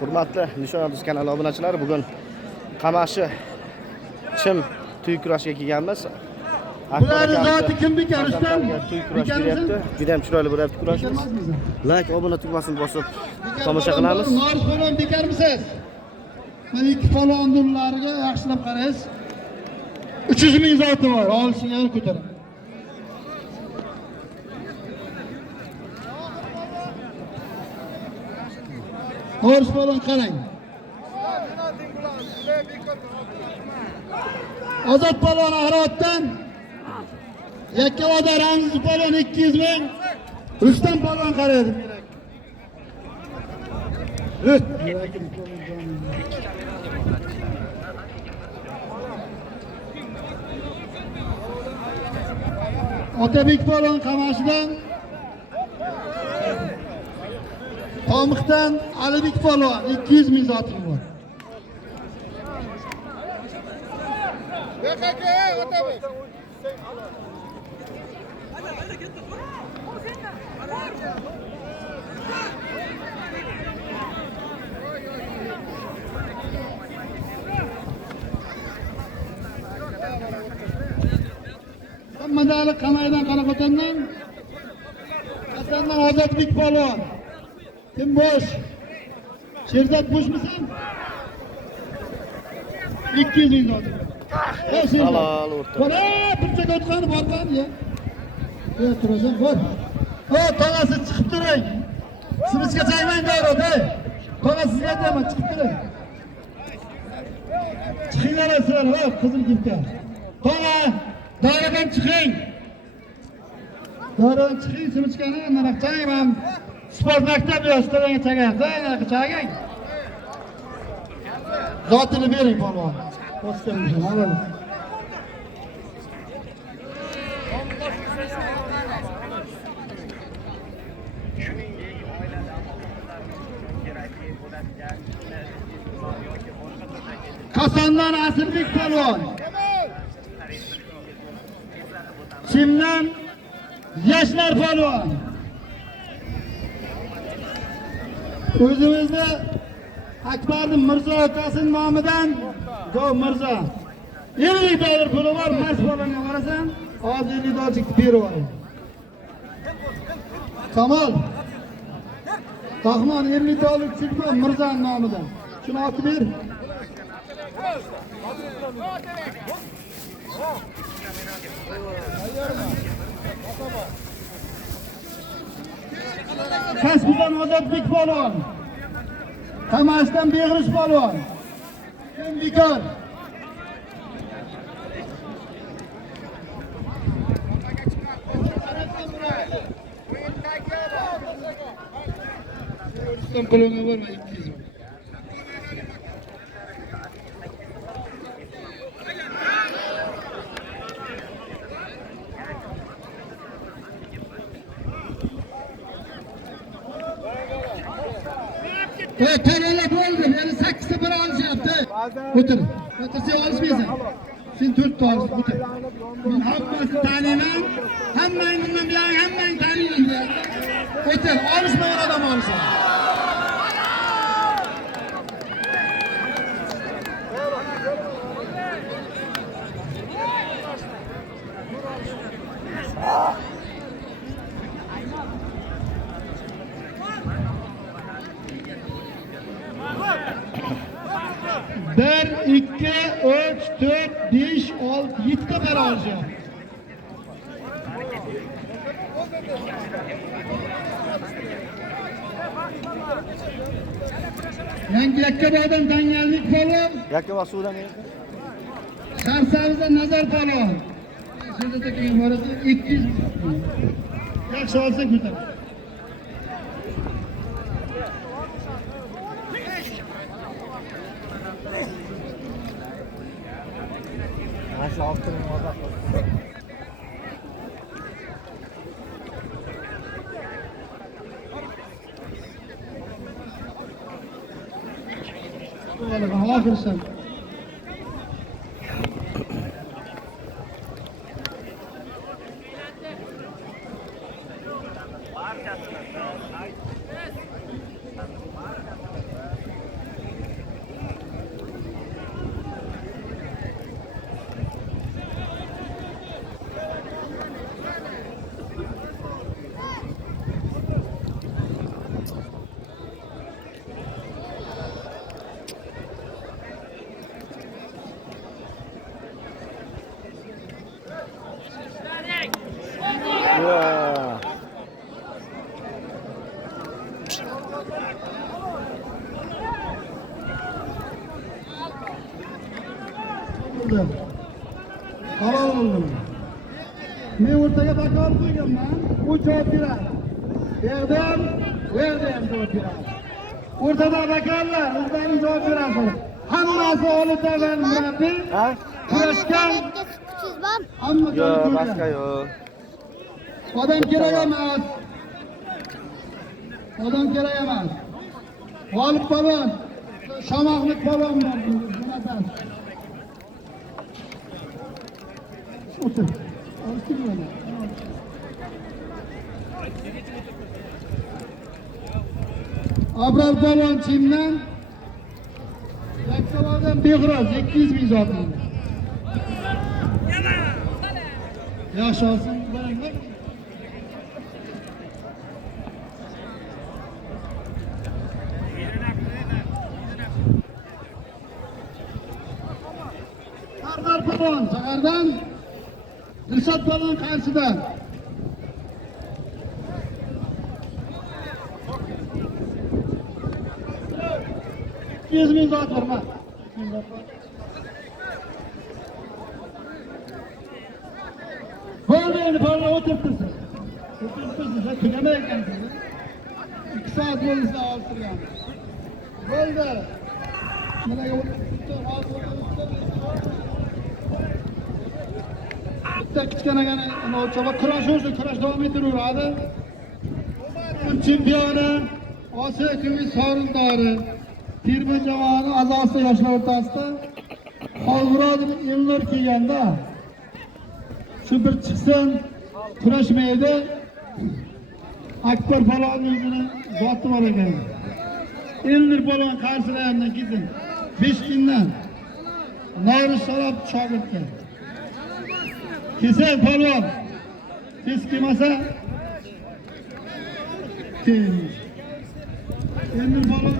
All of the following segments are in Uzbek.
Hurmatli Nishon Yulduz kanali obunachilari, bugun Qamashi Chim to'y kurashiga kelganmiz. Bularning zoti kimniki Rustam? To'y kurash beryapti. Juda ham chiroyli bo'lyapti kurashimiz. Like, obuna tugmasini bosib tomosha qilamiz. Norus polvon bekarmisiz? Mana ikki polvonlarga yaxshilab qaraysiz. 300 ming zoti bor, olishinglarni ko'taraman. Norus polvon qarang. Ozod polvon Ahrotdan Yakkavoda Ramziy polvon 200 ming. Rustam polvon qaraydi. Otabek polvon Qamashidan, Tomiqdan Alibek polvon 200 ming zoti bor. Otabek. Hammadani qamaydan Qaraqo'tandan, Hasandan Ozodbek polvon. Kim bo'sh? Sherzod bo'shmisan? 200 ming zoti. Halol o'rta. Bora, buncha o'tqani borgan ya. Turasan, bor. Tog'asi chiqib turing. Sizga chaymang darada. Tog'asizga aytaman, chiqib turing. Chiqinglar sizlar, qizil gipda. Tog'a, daradan chiqing. Daradan chiqing, simichkani naraq chayman. Sport maktab yoshlarga chagayapsiz, chagang. Zotini bering polvon. Postamizdan avval. Qasondan Asrbek polvon. Chimdan Yoshlar polvon. O'zimizda Akbarning Mirzo akasining nomidan Jo Mirzo. 50 dollar puli bor, mas polvonga qarasan, hozir 50 dollar berib yuboraman. Kamol. Tahmon 50 dollar chiqdi Mirzoning nomidan. Shuni olib ber. Kasbidan Ozodbek polvon. Qamashdan Beg'rish polvon. Kim bekor? Rustam polvonga borma 200 ming. To'g'rilab bo'ldi. Meni 8 ta bir olishyapti. O'tir. O'tirsa olishmaysan. Sen 4 ta olish, o'tir. Men hammasini taniyman. Hammang bundan bilan hammang taniyman. O'tir. Olishmagan odam olsa. Bir, 2, 3, 4, 5, 6, 7 ta bir olacağım. Yangi Yakkabog'dan Dangallik polvon. Yakkabog' suvdan Sharsabizdan Nazar polvon. Sizda keyin borasa 200 ming. Yaxshi olsa ko'tar. Nasıl altın olacak? Hava kırsan. Halol bo'ldim. Men o'rtaga bakor qo'yganman. U javob beradi. Bu yerda ham javob beradi. O'rtada bakorlar, o'zlaringiz javob berasiz. Hammasi olitaman murabbiy. Kurashgan. Hamma Yo'q, boshqa yo'q. Odam kerak emas. Odam kerak emas. G'olib polvon, Shomoqlik polvon bor. Bunaqa. O'tir. Abrar polvon Chimdan Yaksalovdan Beg'roz 200 ming zotni. Yaxshi olsin, baranglar. Sardor polvon shahardan, Dilshod polvon Qarshidan. Yüz ming zot hurmat. Bo'ldi endi polvon o'tirib tursin. O'tirib tursin, tugamay ekansiz. 2 soat bo'ldi sizni oltirgan. Bo'ldi. Mana bitta kichkinagina o'lchab kurashuvchi, kurash davom etaveradi. Chempioni Osiyo Kubogi sovrindori terma jamoani a'zosi yoshlar o'rtasida Xolmurodov Elnur kelganda shu bir chiqsin, kurashmaydi. Akbar polvonning o'zini zoti bor ekan. Elnur polvon Qarshilardan ketin 5 kundan Noris Sharaf shogirdga. Kelsa polvon tez kelmasa Elnur polvon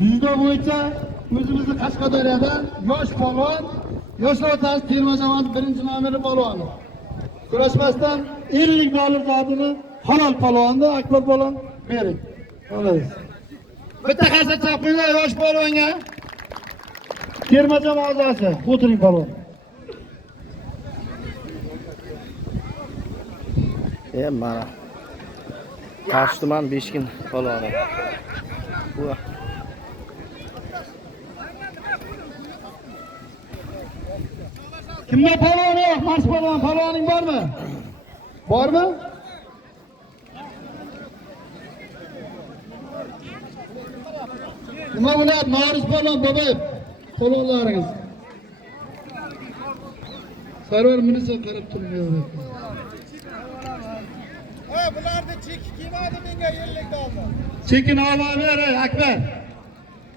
Bizda bo'yicha o'zimizni Qashqadaryodan yosh polvon, yoshlar o'rtasida terma jamoasi birinchi nomeri polvoni. Kurashmasdan 50 dollar zotini halol polvonni Akbar polvon bering. Xo'sh. Bitta qarsa chapingga yosh polvonga terma jamoa a'zosi o'tiring polvon. Mana Qarshi tuman 5 kun polvoni. Bu Kimda polvon yo'q? Mars polvon, polvoning bormi? Bormi? Nima bo'lyapti? Noris polvon Boboyev polvonlaringiz. Sarvar minisa qarab turmayapti. Bularni cheki kelmadi menga 50 dollar. Chekini olib ber, Akbar.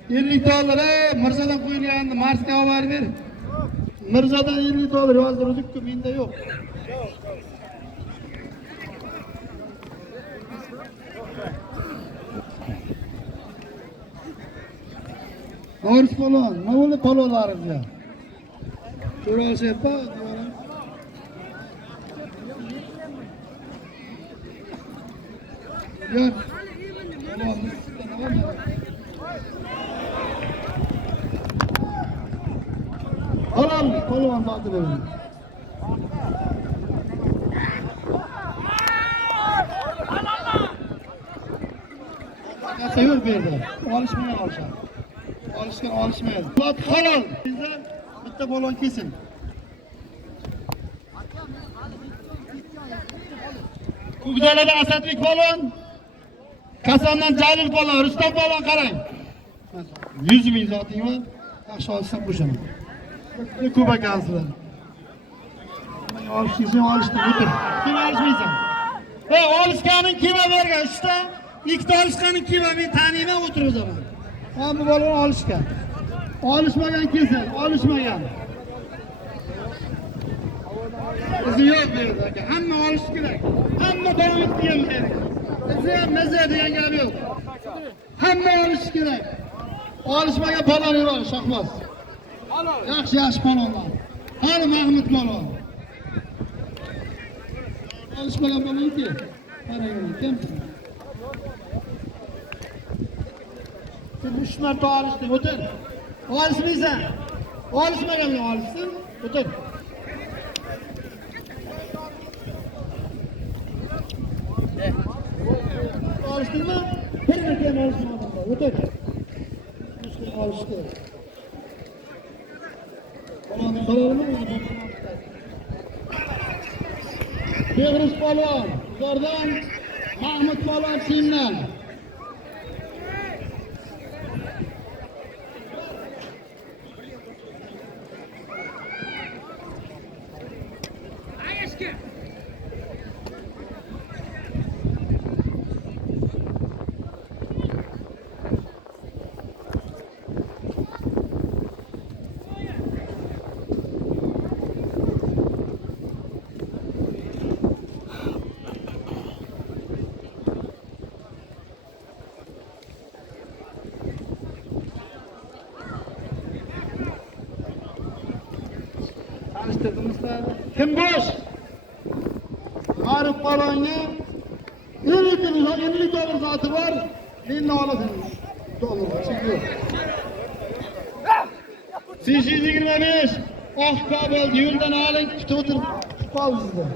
50 dollar, Mirzadan qo'yilgandi, Marsga olib ber. Mirzadan 50 dollar yozdirdik-ku, menda yo'q. Noris polvon, nima bo'ldi polvonlaringizga? So'rashyapti, yo'q. Halol polvon taqdir. Qasa yo'q bu yerda. Olishmagan olishadi. Olishgan olishmaydi. Lot halol. Bizlar bitta polvon kelsin. Ko'kdalada Asadbek polvon, Qasondan Jalil polvon, Rustam polvon qarang. 100 ming zoting bor. Yaxshi olsam qo'shaman. Ko'p ekansizlar. Olishni olishdi, o'tir. Kim olishmaysan? Olishganing kema bergan, ishda ikkita olishganing kema men taniyman, o'tir o zaman. Hamma polvon olishgan. Olishmagan kelsin, olishmagan. Bizi yo'q berdi aka. Hamma olish kerak. Hamma davom etgan kerak. Bizi ham mazza degan gap yo'q. Hamma olish kerak. Olishmagan polvon yo'q, Shohboz. Yaxshi polvonlar. Hali Mahmud polvon. Alışmagan bo'lmaydi. Qarang, kim? Sen 3 marta alışding, o'tir. Alışmaysan. Alışmaganlar alışsin, o'tir. Alışdingmi? Bir marta ham alışmadinglar, o'tir. 3 kun alışdi. Tamam, sorarım mı? Behruz Polvon, ulardan Mahmud Polvon Simlan. Kim boş? Arif Polvonga 50 dolar zatı var. Meni olasınız. Dolar çekiyor. 825 oq kabel yo'ldan oling, kutib o'tirib qolibsizlar.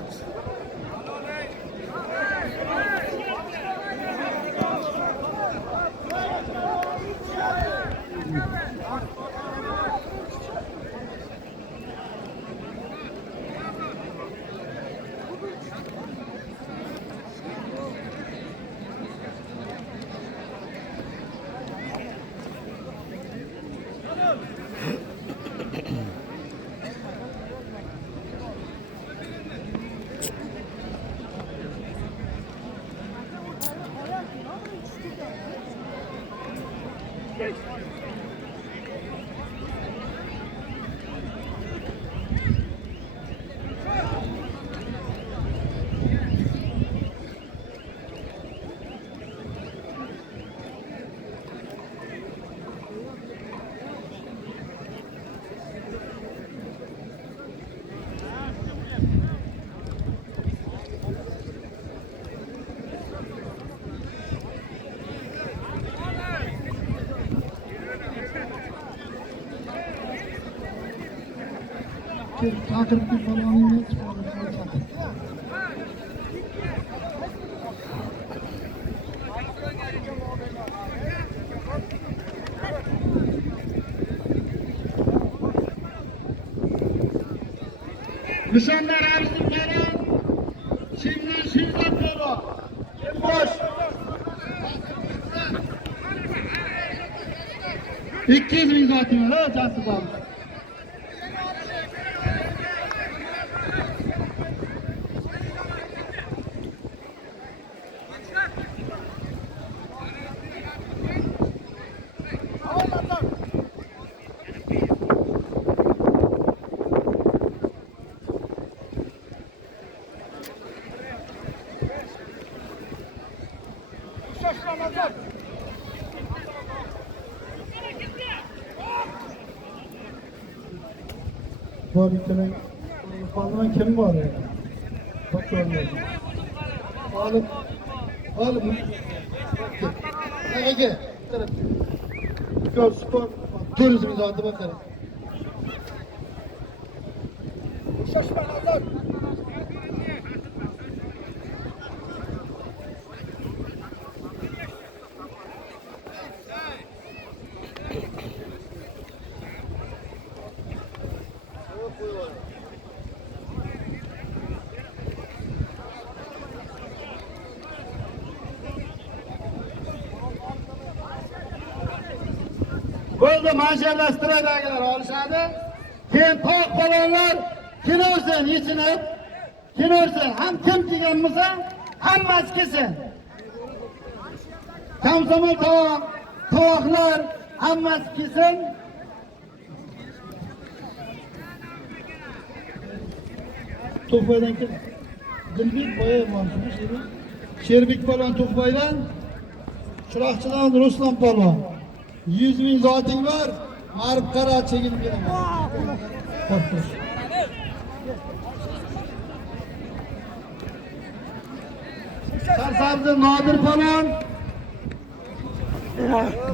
Takırtı falan ne Nişanlar arasın falan. Şimdi böyle. Kim boş? 200.000 zaten var. Cası var. Bu ülkenin fazla kim var ya? Bakıyorum. Alıp. Gel. Gör spor, turizm zaten bakarım. Şaşma nazar. Bo'ldi, manshalardagilar olishadi. Keyin toq balonlar kelursin, yechinib, kelursin. Ham kim kelgan bo'lsa, hammasi kelsin. Komsomol tovoqlar hammasi kelsin. To'qbaydan kel. Dilbek boya mana shu Sherbek balon To'qbaydan, Chiroqchidan Ruslan balon. 100.000 zoting var. Marif qara chegilib kelaman. Sarsabzi Nodir Palon.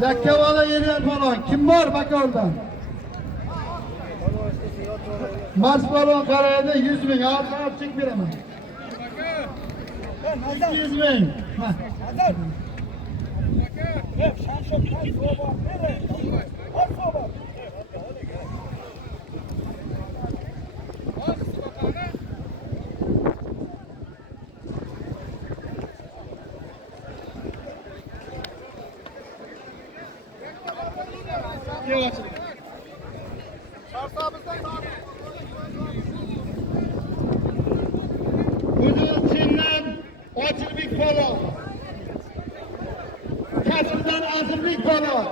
Yakkabola Yeriyar Palon. Kim bor Bakovdan? Mars Palon qaraydi 100 ming. Olib chek beraman. 200 ming. Hudud Chindan Ochilbek Palon. Kasbdan Azizbek Palon.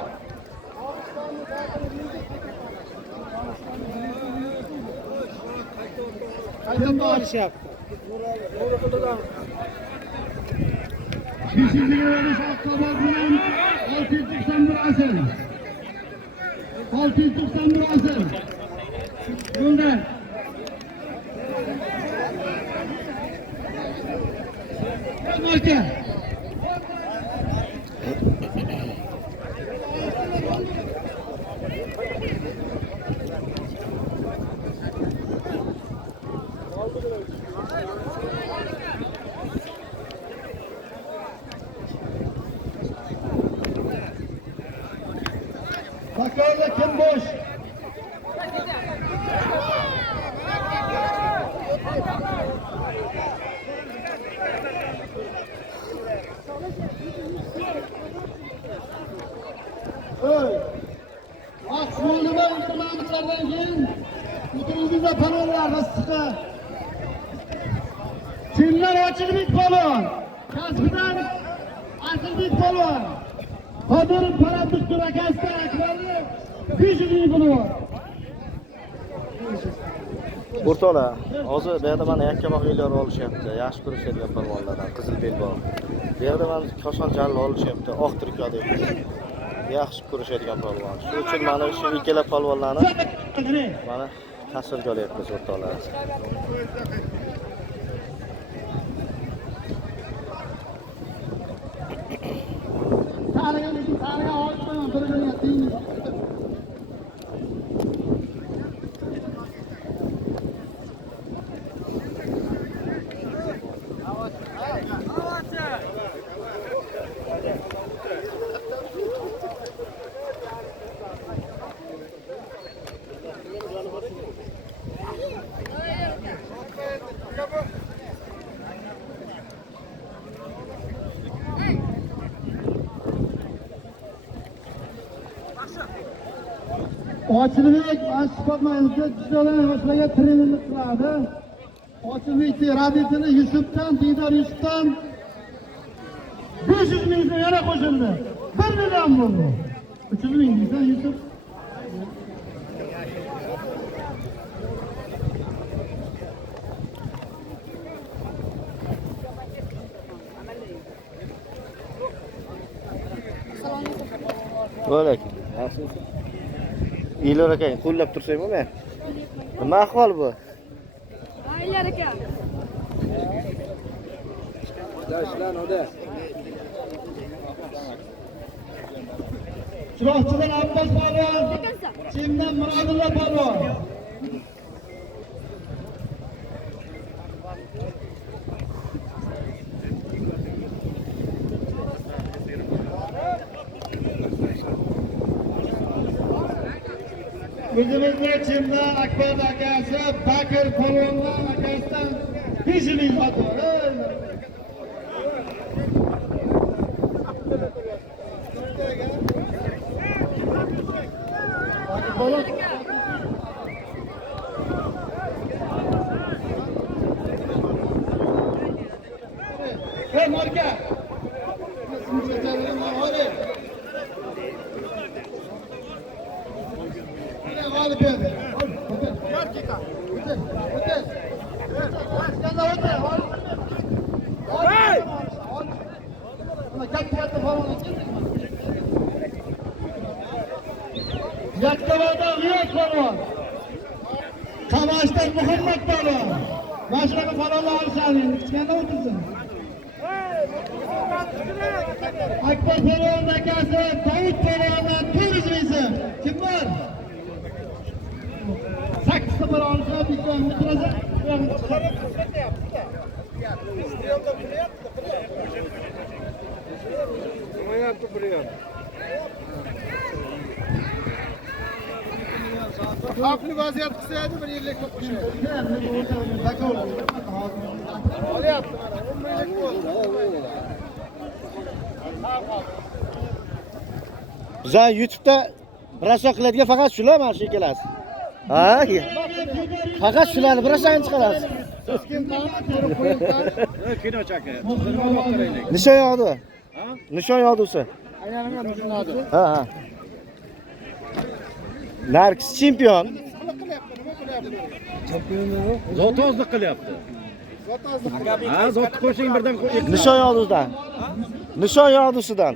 Kim borishyapti? 500 Oqqo'boq bilan 691 asl. 691 asl. Yo'lda. Marka. Bakalım kim boş? Aksiyonuma iltimatlardan keyin o'zimizda palonlarni siqi. Chindan Ochilbek Palon, kasbidan Azizbek Palon. Qodirov Paraduktur akasidan akbarli 500 ming puli bor. O'rtoqlar, hozir bu yerda mana yakkaboq elyor olishyapti. Yaxshi ko'rishadigan polvonlardan Qizil Belbog'. Bu yerda mana Koson Jalli olishyapti. Oq Turkiyadek. Yaxshi ko'rishadigan polvon. Shuning uchun mana shu ikkala polvonlarni mana tasvirga olyapmiz o'rtoqlar. Tariga olishman, bir-biriga teng. Ochilbek Ashqobmayevga judadan boshqaga trenerlik qiladi. Ochilbekning Raditini Yusufdan, Didor Yusufdan 500 ming yana qo'shildi. 1 million bo'ldi. 300 ming desa Yusuf. Bo'lak. Elyor aka, qo'llab tursangmi men? Nima ahvol bu? Elyor aka. Yoshlar oda. Chiroqchidan Abbos Palon, Chimdan Murodilla Palon. O'zimizda Chimdan Akbar akasi, Bakir Palonlar akasidan 500 ming sotdi. Hey marka. G'olib edi. Marka. O'tir. Hey! Katta falon ekan. Yakkaboqdan Riyod falon. Qamashdan Muhammad falon. Boshqa falonlar olishadi, kichkina o'tirsin. Akbar Polvon akasi, Davud Polvondan turizmisi. Kim bor? 8 ta bir olishlar bilan o'tirasan. Xavfli vaziyat qilsaydi bir yillik qo'shadi. Olyapti mana 10 minglik bo'ldi. Biza YouTube'da birashon qiladigan faqat shular mana shu ikkalasi. Ha? Faqat shularni birashon chiqarasiz. Kino chaka. Nishon yog'di. Nishon yog'dusi. Aylangan nishonadi. Ha. Narx chempion. Zotozlik qilyapti. Ha, zot qo'shing birdan Nishon yog'dusidan. Nishon yog'dusidan.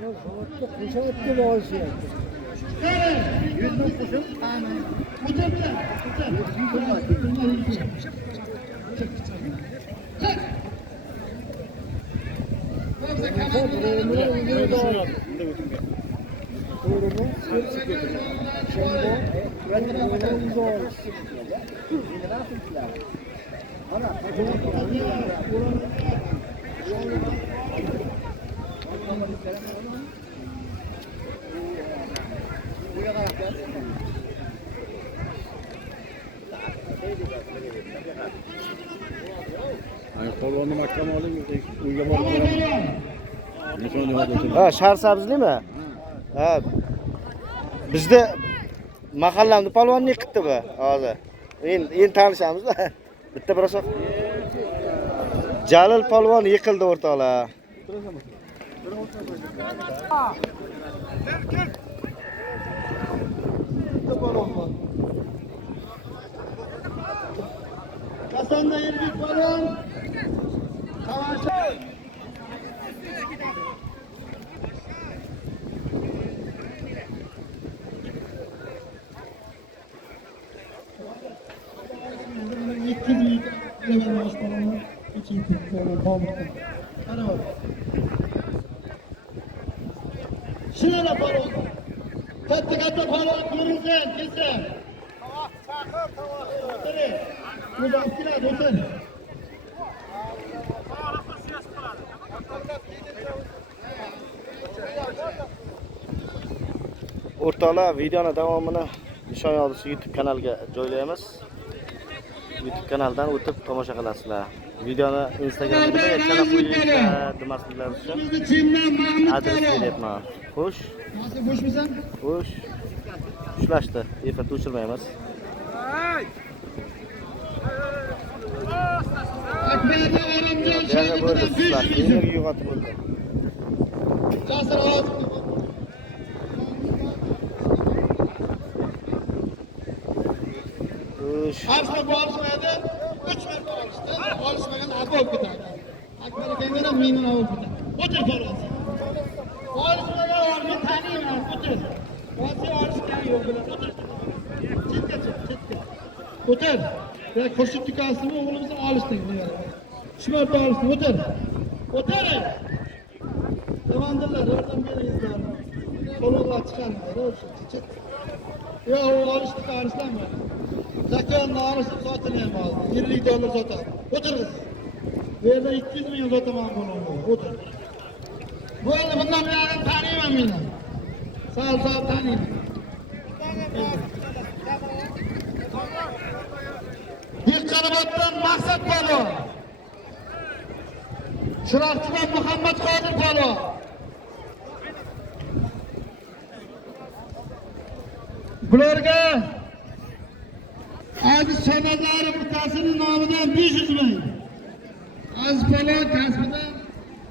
Ay, qo'lni mahkam oling, uyga borib ko'raman. Nishon yog'di. Ha, shahar sabzlimi? Ha. Bizda mahallamda polvonlik qildi bu hozir. Endi tanishamiz-da. Bitta birashon. Jalil polvon yiqildi o'rtoqlar. Kasanda yirgit polvon. Savaşa. Şuna da polvon. Katta polvon ko'rinsin, kelsin. Chaqir, tavoq. Buradan kiradi, o'tin. O'rtoqlar, videoni davomini Nishon yog'dusi YouTube kanaliga joylaymiz. YouTube kanalidan o'tib tomosha qilasizlar. Videoni Instagramga yana qo'yishga demasliklaringiz uchun adres beryapman. Xo'sh. Nasıl boşmusan? Xo'sh. Ushlashdi. Efirni o'chirmaymiz. Akbarda Oromjon Yana bo'ldi. shahridan 500 Sizlar yerga yo'qotib bo'ldi. Jasur ovoz. Xo'sh. Arsla borishmaydi. 3 marta olishdi. Olishmagan aql olib ketadi. Akbar akangga ham meni olib ketadi. O'tir polvon. Olishmagan men taniyman, o'tir. Bo'lsa olishgan yo'q bilan o'tir. Chetga. O'tir. Ya qo'shib tikasimi o'g'limizni olishdik bu. Shu marta olishdi, o'tir. O'tir. Komandirlar, yordam beringizlar. Qo'lga chiqaringlar. Yo, olishdik, olishlanma. Zakonni olishdi, sotini ham oldi. $20 sotadi. O'tirsiz. Bu yerda 200 ming sotaman bo'ladi. O'tir. Bo'ldi, bundan buyog'ini taniyman meni. Sal taniyman. Bekqarabotdan Maqsad polvon. Shiroqchidan Muhammad Qodir polvon. Bularga Aziz Shamazarov bittasining nomidan 500 ming. Aziz polvon kasbida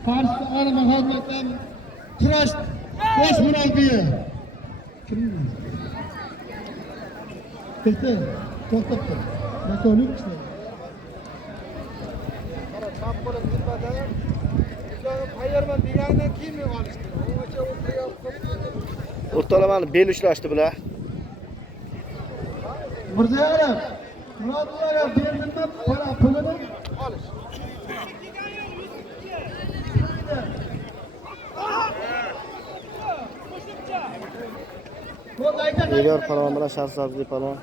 Farishta Arma hozirdan kurash bosh murabbiyi. Kim? To'xtab. Masolik ishlar. Mana chap bo'lib zilbada. Qayerman degandan keyin men olishdim. Ungacha o'tirib O'rtoqlar mana bel ushlashdi bular. Mirzayev, Murodullarga berdimmi pulini? olish. Elyor palvon bilan Shahsabzli palvon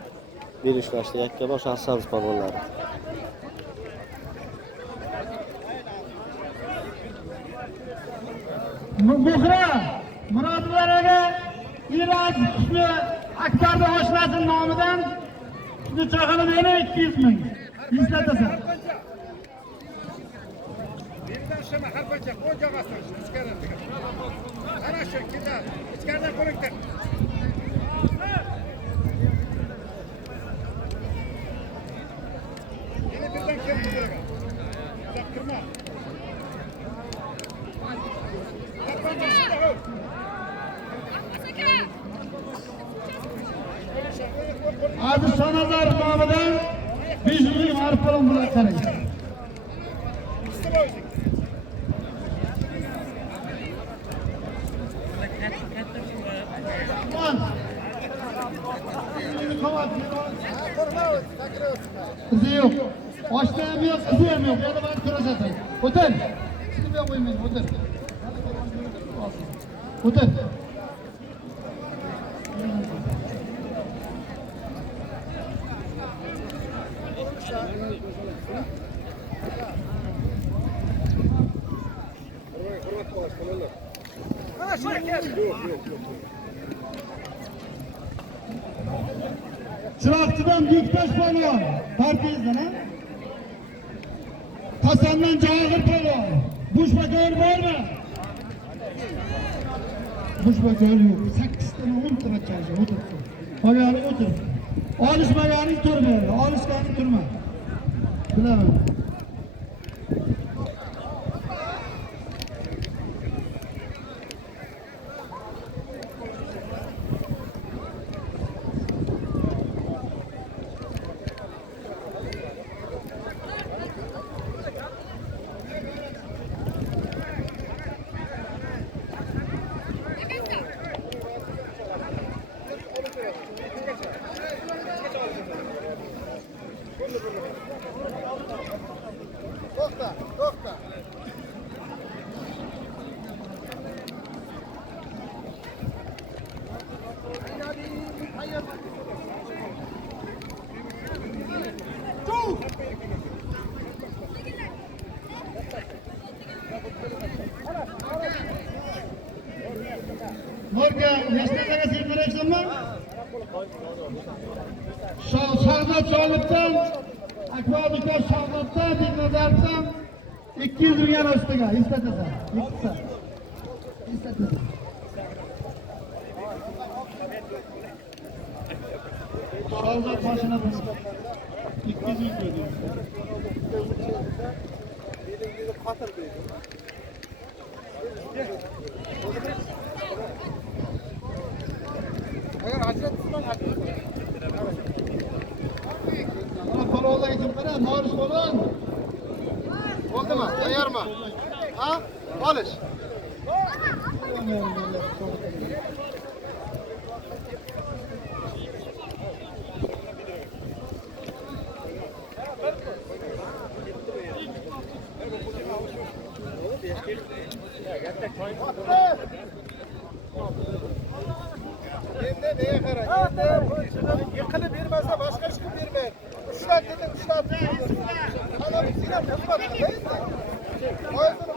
bellashlashdi. Yakkabog' Shahsabz palvonlari. Buxra Murodovlarga Iroq Husni Akbarda oshmasin nomidan shuni cho'qini bering 200 ming. Eslatasan. Birdan shama har qancha qo'l jog'asidan ichkaridan. Ana shu ketar. Ichkaridan qo'lingda. Yana birdan kelib turadi. Kirma. Har qancha shunda ol. Aziz Sanazar nomidan 500 ming harf bilan bular qarang. Qizi yo'q. Oshda ham yo'q, qizi ham yo'q. Yana bari kurashasan. O'tir. Sizni ham qo'ymayman, o'tir. O'tir. Ana shu kel. Chiroqchidan Bektash polvon, partiyasidan ha? Hasandan Javohir polvon. Bushbako'r bormi? Bushbako'r yo'q. 8 ta 10 ta chaqish o'tiribdi. Qolgani o'tir. Olishmaganing turmaydi, olishganing turma. Bilaman. To'xta. Morga, nechtaga sevdiraysanmi? Shahzod Sholibdan, Akbarbuka Shahzoddan, Beknazardan 200 ming yana ustiga, eslatasan. Eslatasan. Shahzod mashina 200 ming qo'ydi. Biringizni qotir deydi. Agar ajratsan Palonlar aytib qara, Noris polvon. Bo'ldimi? Tayyormi? Ha? Olish. Endi nega qarang? Yiqilib bermasa boshqa hech kim bermaydi. Ushlab dedim, ushlab. Ana bizga xizmat qilaydi. Qo'ysin.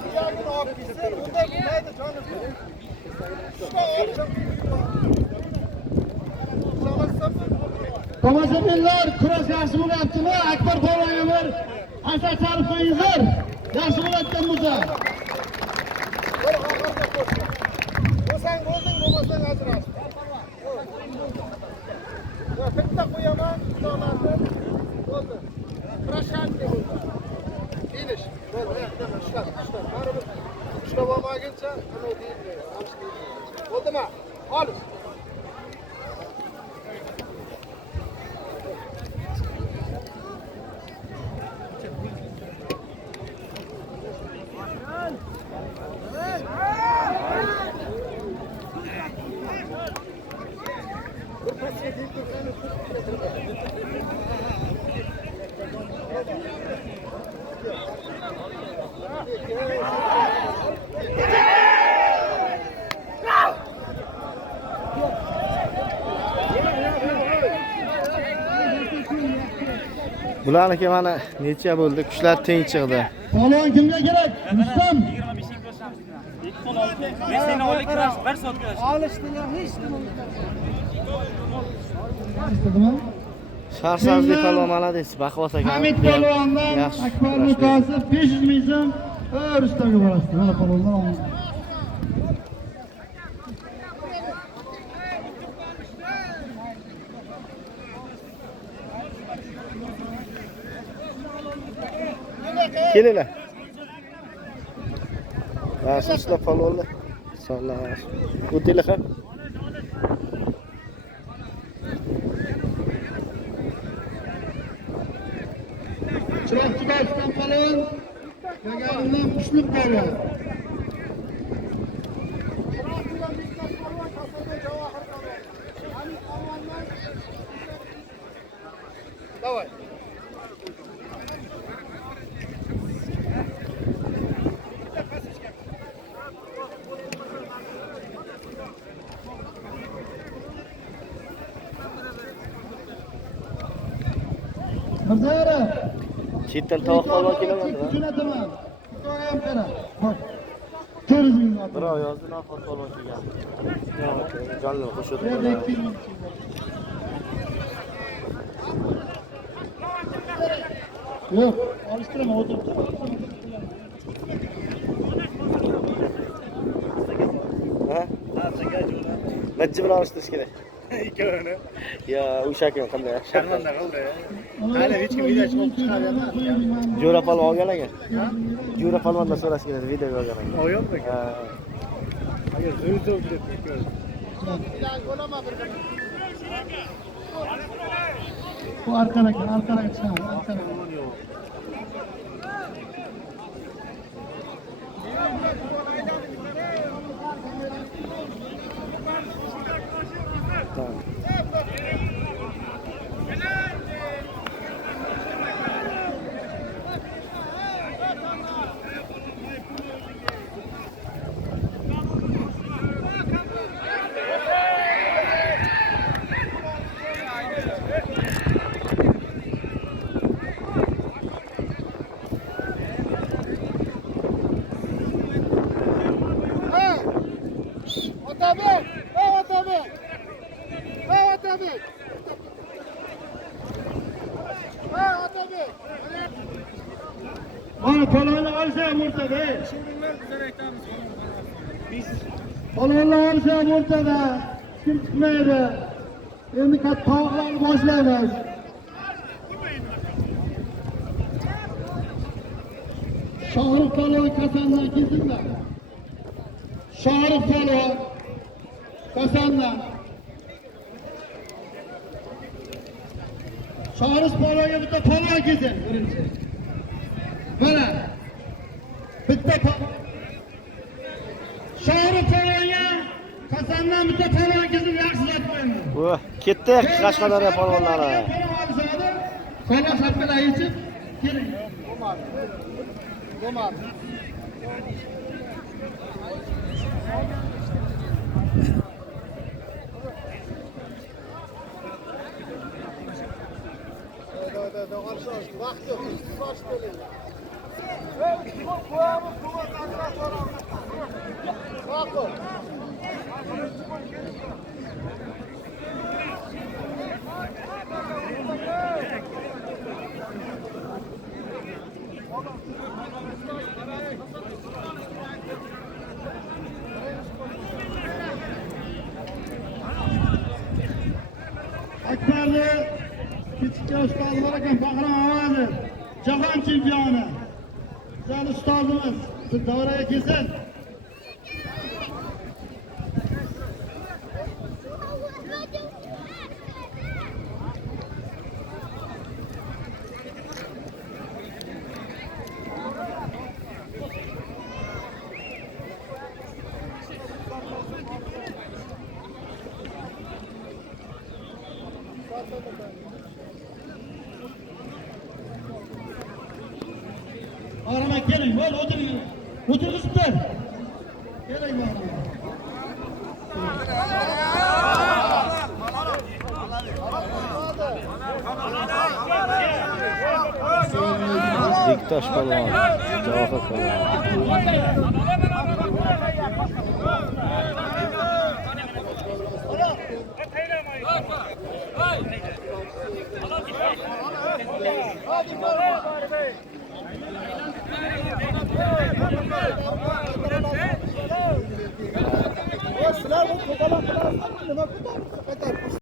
Siyagini olib ketsin, unda mayda jonim. Ushlab olishim. Tomoshabinlar, kurash yaxshi bo'lyaptimi? Akbar polvonga bir asar chalib qo'yinglar. Yaxshi bo'layotgan bo'lsa. Bo'lsang bo'lding, bo'lmasang ajrash. Bitta qo'yaman, to'g'latib. Bo'ldi. Proshantli bo'ldi. Inish. Bo'ldi, ushlab. Baribir ushlab olmaguncha ana deydi. Bo'ldimi? Olish. Bularniki mana necha bo'ldi? Kuchlar teng chiqdi. Polvon kimga kerak? Rustam. Men seni olib kirash 1 soat kirash. Olishdinglar hech nima. Eshitdingmi? Sharsavzlik palvon malades, baquvvat ekan. Hamid polvondan Akbar Mukosov 500 ming so'm Rustamga borasiz. Mana polvondan olamiz. Kelinglar. Sizlar palvonlar. Sonlar. O'tinglar ham. Chiroqchi Doston polvon. Gagarimdan kuchli polvon. Давай. Mirzayeva. Chetdan tovoq palvon kelgandi. Jo'nataman. To'g'ri qara. Bak. 400 ming oldi. Birov yozdi, nafas palvon kelgan. Jonli qo'shib. Yerda 200 ming. Yo'q, olishtiraman, o'tiribdi. Ha? Necha bilan olishtirish kerak? Ikkovini. Yo, o'sha kun qanday? Sharmanda qildi. Hali hech kim video chiqib chiqaryapti. Jo'ra palvon olgan ekan. Jo'ra palvondan so'rash kerak, video olgan ekan. Oyolmi? Ha. Agar zo'rzo'r deb. Bu arkana chiqadi, arkana. Otabek! Otabek! Otabek! Otabek! Mana polvonni olsa o'rtada. Polvonni olsa o'rtada. Kim chiqmaydi. Endi katta tovoqlarni boshlaymiz. Shohrux polvon Kosandan kelsinlar. Shohrux polvon Kosandan. Shohrux polvonga bitta polvon kelsin birinchi. Mana bitta Shohrux polvonga Kosandan bitta polvon kelsin, yaxshilab qo'ying. Voh, ketdi Qashqadaryo polvonlari. Polvon sapkalar yechib keling. Omar. Vaqt yo'q, istiqbosh bo'ling. Vaqt. Akbarni kichik ustozlar ekan, Bahrom Avazov, jahon chempioni. Bizning ustozimiz shu davraga kelsin. Arama keling, bo'l, o'tiring. O'tirg'izibdi. Keling mana. Bektash polvon, Javohir polvon. Sizlar bu to'g'anoq qilasizlar, nima ko'taribsiz?